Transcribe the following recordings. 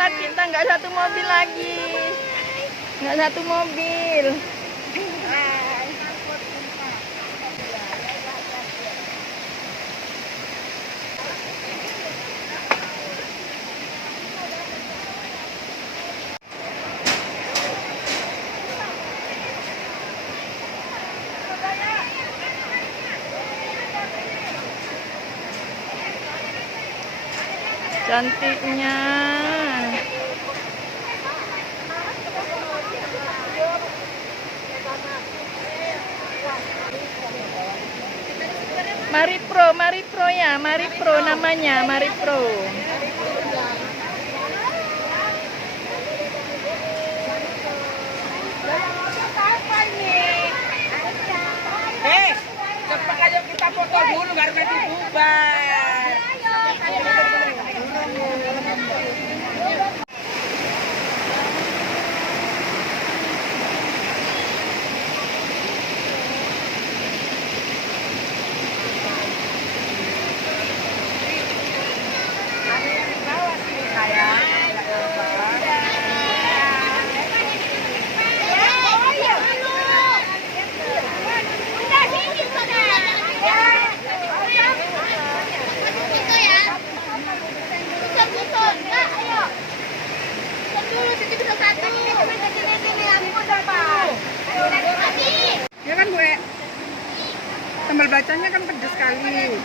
lah kita, nggak satu mobil lagi. Nggak satu mobil. Cantiknya. Mari Pro ya, Mari Pro namanya, Mari Pro. Cepat aja kita foto dulu, nggak nanti bubar. Ya kan gue sambal bacanya kan pedas sekali.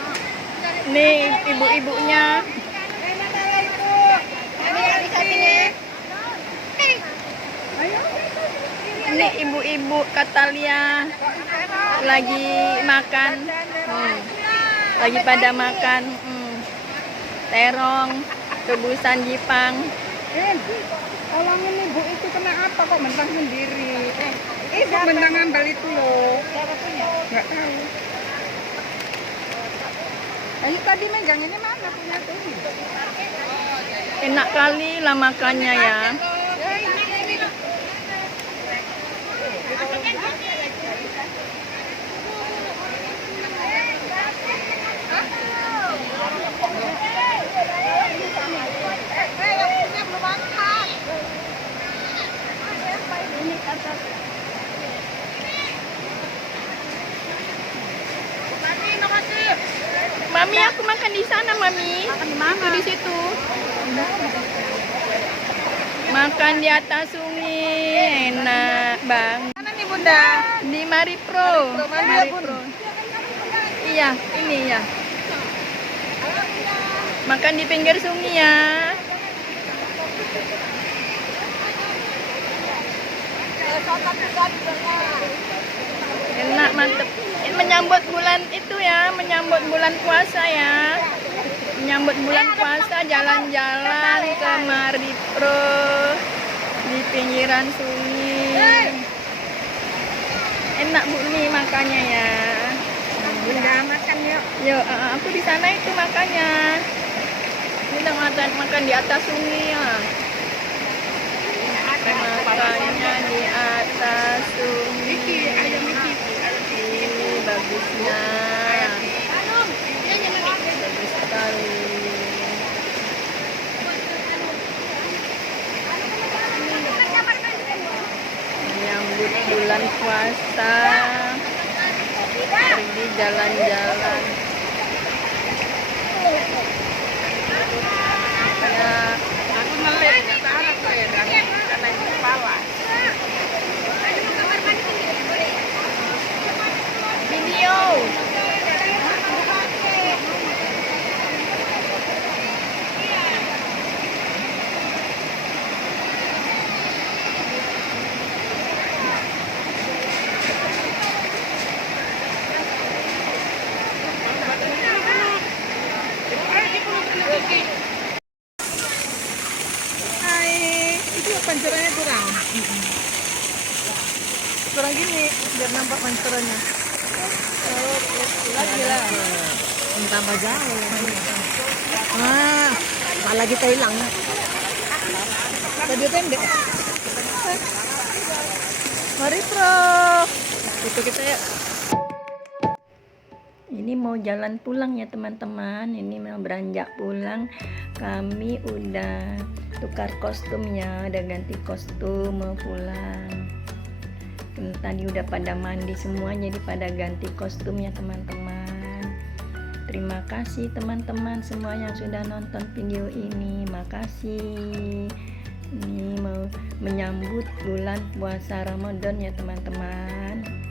Nih ibu-ibunya. Ini ibu-ibu Katalia lagi makan. Lagi pada makan. Terong, rebusan Jepang. Tolongin ibu itu kena apa kok mentang sendiri? Ibu mentang ngambil itu loh. Nggak tahu. Ayo tadi megang ini mana punya tuh? Enak kali lah makannya ya. Mami, aku makan di sana, Mami. Makan di mana? Itu di situ. Makan di atas sungai, enak bang. Mana nih Bunda? Di Mari Pro. Mari Pro. Iya, ini ya. Makan di pinggir sungai ya. Enak, mantep. Ini menyambut bulan itu ya, menyambut bulan puasa ya. Menyambut bulan puasa, jalan-jalan ke Mari Pro di pinggiran sungai. Enak Bu nih makannya ya. Bunda makan yuk. Yuk, aku di sana itu makannya. Kita makan di atas sungai ya. Makannya di atas sungai. Ini bagusnya. Bagus sekali. Menyambut bulan puasa. Pergi jalan-jalan. Ya, Aku ngelit, nggak tahu aku ya, karena itu kepala. video. Hai, itu pancurannya kurang. Kurang gini biar nampak pancurannya. Oh, lagi lah. Tambah jauh. Malah kita hilang. Tadi pendek. Mari Pro. Itu kita ya. Ini mau jalan pulang ya teman-teman. Ini mau beranjak pulang. Kami udah tukar kostum ya, udah ganti kostum mau pulang. Tadi udah pada mandi semua, jadi pada ganti kostum ya teman-teman. Terima kasih teman-teman semua yang sudah nonton video ini, makasih. Ini mau menyambut bulan puasa Ramadan ya teman-teman.